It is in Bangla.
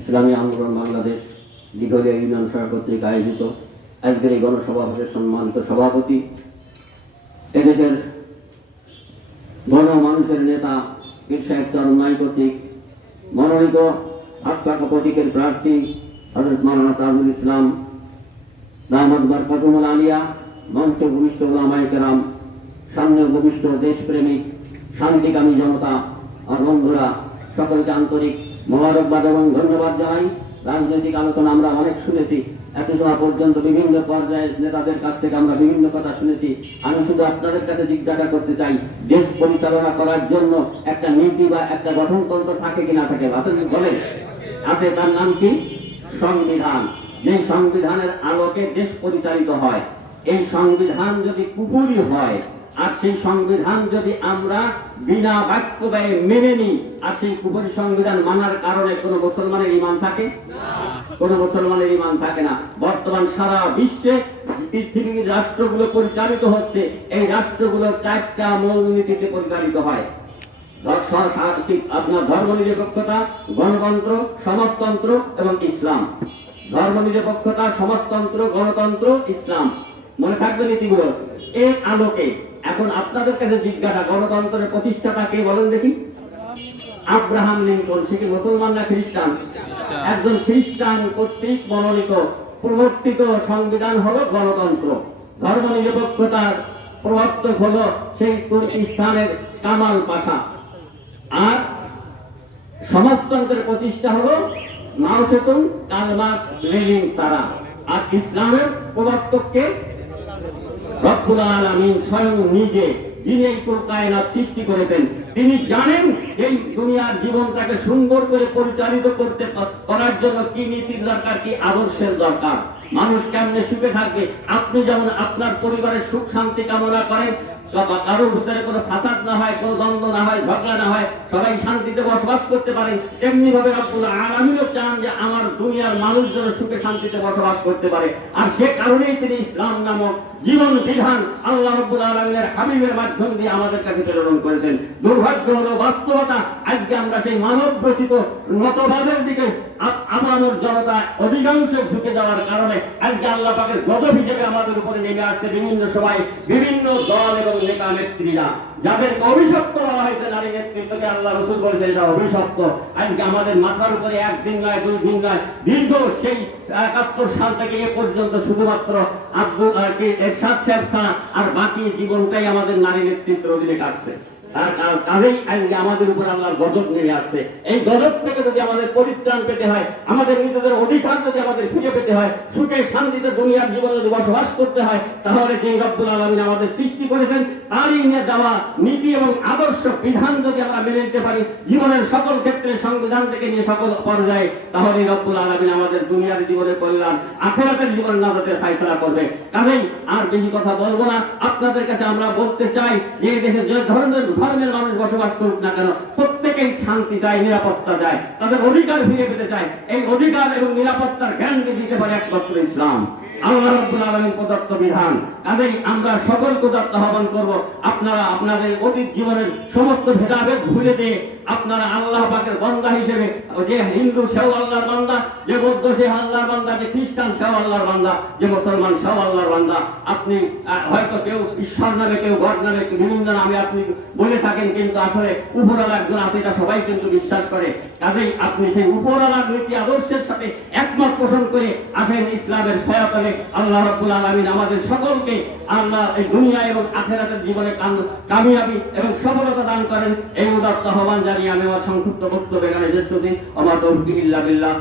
ইসলামী আন্দোলন বাংলাদেশ দিঘলিয়া ইউনিয়ন শাখা কর্তৃক আয়োজিত আজকের এই গণসমাবেশের সম্মানিত সভাপতি, এদেশের মানুষের নেতা পীর সাহেব চরণ নাই কর্তৃক মনোনীত আত্মাকা প্রতীকের প্রার্থী হযরত মাওলানা তাজুল ইসলাম দামাত বরকাতুল আলিয়া, মঞ্চ ভূমিষ্ঠ ওলামায়ে কেরাম, সামনে ভূমিষ্ঠ দেশপ্রেমিক শান্তিকামী জনতা আর বন্ধুরা, সকলকে আন্তরিক মোবারকবাদ এবং ধন্যবাদ জানাই। রাজনৈতিক আলোচনা আমরা অনেক শুনেছি, এত সময় পর্যন্ত বিভিন্ন পর্যায়ের নেতাদের কাছ থেকে আমরা বিভিন্ন কথা শুনেছি। আমি শুধু আপনাদের কাছে জিজ্ঞাসা করতে চাই, দেশ পরিচালনা করার জন্য একটা নীতি বা একটা গঠনতন্ত্র থাকে কি না থাকে? আপনি বলেন, আছে। তার নাম কি? সংবিধান। যে সংবিধানের আলোকে দেশ পরিচালিত হয়। এই সংবিধান যদি কুফরি হয় আর সেই সংবিধান যদি আমরা বিনা বাক্য ব্যয়ে মেনে নিই আর সেই কুফরি সংবিধান মানার কারণে কোনো মুসলমানের ঈমান থাকে? কোনো মুসলমানের ঈমান থাকে না। বর্তমান সারা বিশ্বে পৃথিবীর রাষ্ট্রগুলো পরিচালিত হচ্ছে, এই রাষ্ট্রগুলো 4টা মূলনীতিতে পরিচালিত হয়। আপনার ধর্মনিরপেক্ষতা, গণতন্ত্র, সমাজতন্ত্র এবং ইসলাম। ধর্মনিরপেক্ষতা, সমাজতন্ত্র, গণতন্ত্র, ইসলাম, মনে থাকবে নীতিগুলো। এর আলোকে এখন আপনাদের কাছে জিজ্ঞাসা, গণতন্ত্রের প্রতিষ্ঠাতা কে বলেন দেখি? Abraham Lincoln. সে কি মুসলমান না খ্রিস্টান? একজন খ্রিস্টান কর্তৃক মনোনীত প্রবর্তিত সংবিধান হলো গণতন্ত্র। ধর্মনিরপেক্ষতার প্রবর্তক হলো সেই তুর্কিস্তানের কামাল পাশা। আর সমাজতন্ত্রের প্রতিষ্ঠা হলো মাও সেতুং, কার্ল মার্কস, লেনিন, তারা। আর ইসলামের প্রবর্তককে রব্বুল আলামিন স্বয়ং নিজে, যিনি এই কুল কায়নাত সৃষ্টি করেছেন। তিনি জানেন এই দুনিয়ার জীবনটাকে সুন্দর করে পরিচালিত করার জন্য কি নীতির দরকার, কি আদর্শের দরকার, মানুষ কেমনে সুখে থাকবে। আপনি যেমন আপনার পরিবারের সুখ শান্তি কামনা করেন, কারোর ভিতরে কোনো ফাসাদ না হয়, কোনো দ্বন্দ্ব না হয়, ঝগড়া না হয়, সবাই শান্তিতে বসবাস করতে পারেন, তেমনি ভাবে রব্বুল আলামিনও চান যে আমার দুনিয়ার মানুষ যেন সুখে শান্তিতে বসবাস করতে পারে। আর সে কারণেই তিনি ইসলাম নামক জীবন বিধান আল্লাহ রাব্বুল আলামিনের হাবিবের মাধ্যম দিয়ে আমাদের কাছে প্রেরণ করেছেন। দুর্ভাগ্য হলো, বাস্তবতা, আজকে আমরা সেই মানব রচিত মতবাদের দিকে আমাদের জনতা অধিকাংশ ঝুঁকে যাওয়ার কারণে আজকে আল্লাহ পাকের গজব হিসেবে আমাদের উপরে নেমে আসছে বিভিন্ন সময় বিভিন্ন দল এবং নেতা নেত্রীরা, যাদেরকে অভিশপ্ত বলা হয়েছে। নারী নেতৃত্বকে আল্লাহ রাসূল বলেছেন এটা অভিশপ্ত। আজকে আমাদের মাথার উপরে একদিন নয়, 2 দিন নয়, দীর্ঘ সেই 71 সাল থেকে এ পর্যন্ত শুধুমাত্র এরশাদ সাহেব ছাড়া আর বাকি জীবনটাই আমাদের নারী নেতৃত্বের অধীনে কাটছে। কাজেই আজকে আমাদের উপর আল্লাহর গজব নেমে আসছে। এই গজব থেকে যদি আমাদের পরিত্রাণ পেতে হয়, আমাদের নিজেদের অধিকার যদি আমাদের ফিরে পেতে হয়, সুখে শান্তিতে দুনিয়ার জীবনে যদি বসবাস করতে হয়, তাহলে যে রব্বুল আলামিন আমাদের সৃষ্টি করেছেন তারই দেওয়া নীতি এবং আদর্শ বিধান যদি আমরা মেনে নিতে পারি জীবনের সকল ক্ষেত্রে, সংবিধান থেকে নিয়ে সকল পর্যায়ে, তাহলে রব্বুল আলামিন আমাদের দুনিয়ার জীবনের কল্যাণ, আখিরাতের জীবন নাজাতের ফয়সালা করবে। কাজেই আর বেশি কথা বলবো না। আপনাদের কাছে আমরা বলতে চাই যে দেশে যে ধরনের মানুষ বসবাস করুক না কেন, প্রত্যেকেই শান্তি চায়, নিরাপত্তা চায়, তাদের অধিকার ফিরে পেতে চায়। এই অধিকার এবং নিরাপত্তার জ্ঞান দিতে পারে একমাত্র ইসলাম, আল্লাহ রাব্বুল আলামিন প্রদত্ত বিধান। কাজেই আমরা সকলকে আহ্বান করব, আপনারা আপনাদের অতীত জীবনের সমস্ত ভেদাভেদ ভুলে দিয়ে আপনারা আল্লাহ পাকের বান্দা হিসেবে, যে হিন্দু সেও আল্লাহর বান্দা, যে বৌদ্ধ সে আল্লাহর বান্দা, যে খ্রিস্টান সেও আল্লাহর বান্দা, যে মুসলমান সেও আল্লাহর বান্দা। আপনি হয়তো কেউ ঈশ্বর নামে, কেউ গড নামে, বিভিন্ন নামে আপনি বলে থাকেন, কিন্তু আসলে উপরওয়ালা একজন আছে, এটা সবাই কিন্তু বিশ্বাস করে। কাজেই আপনি সেই উপরওয়ালার নীতি আদর্শের সাথে একমত পোষণ করে আসেন ইসলামের সহায়তায়। আল্লাহ রাব্বুল আলামিন আমাদের সকলকে আল্লাহ এই দুনিয়া এবং আখিরাতের জীবনে কামিয়াবি এবং সফলতা দান করেন। এই উদাত্ত আহ্বান জানিয়ে আমি আমার সংক্ষিপ্ত বক্তব্য এখানে শেষ করছি। ওয়া মা তাওফীক ইল্লা বিল্লাহ।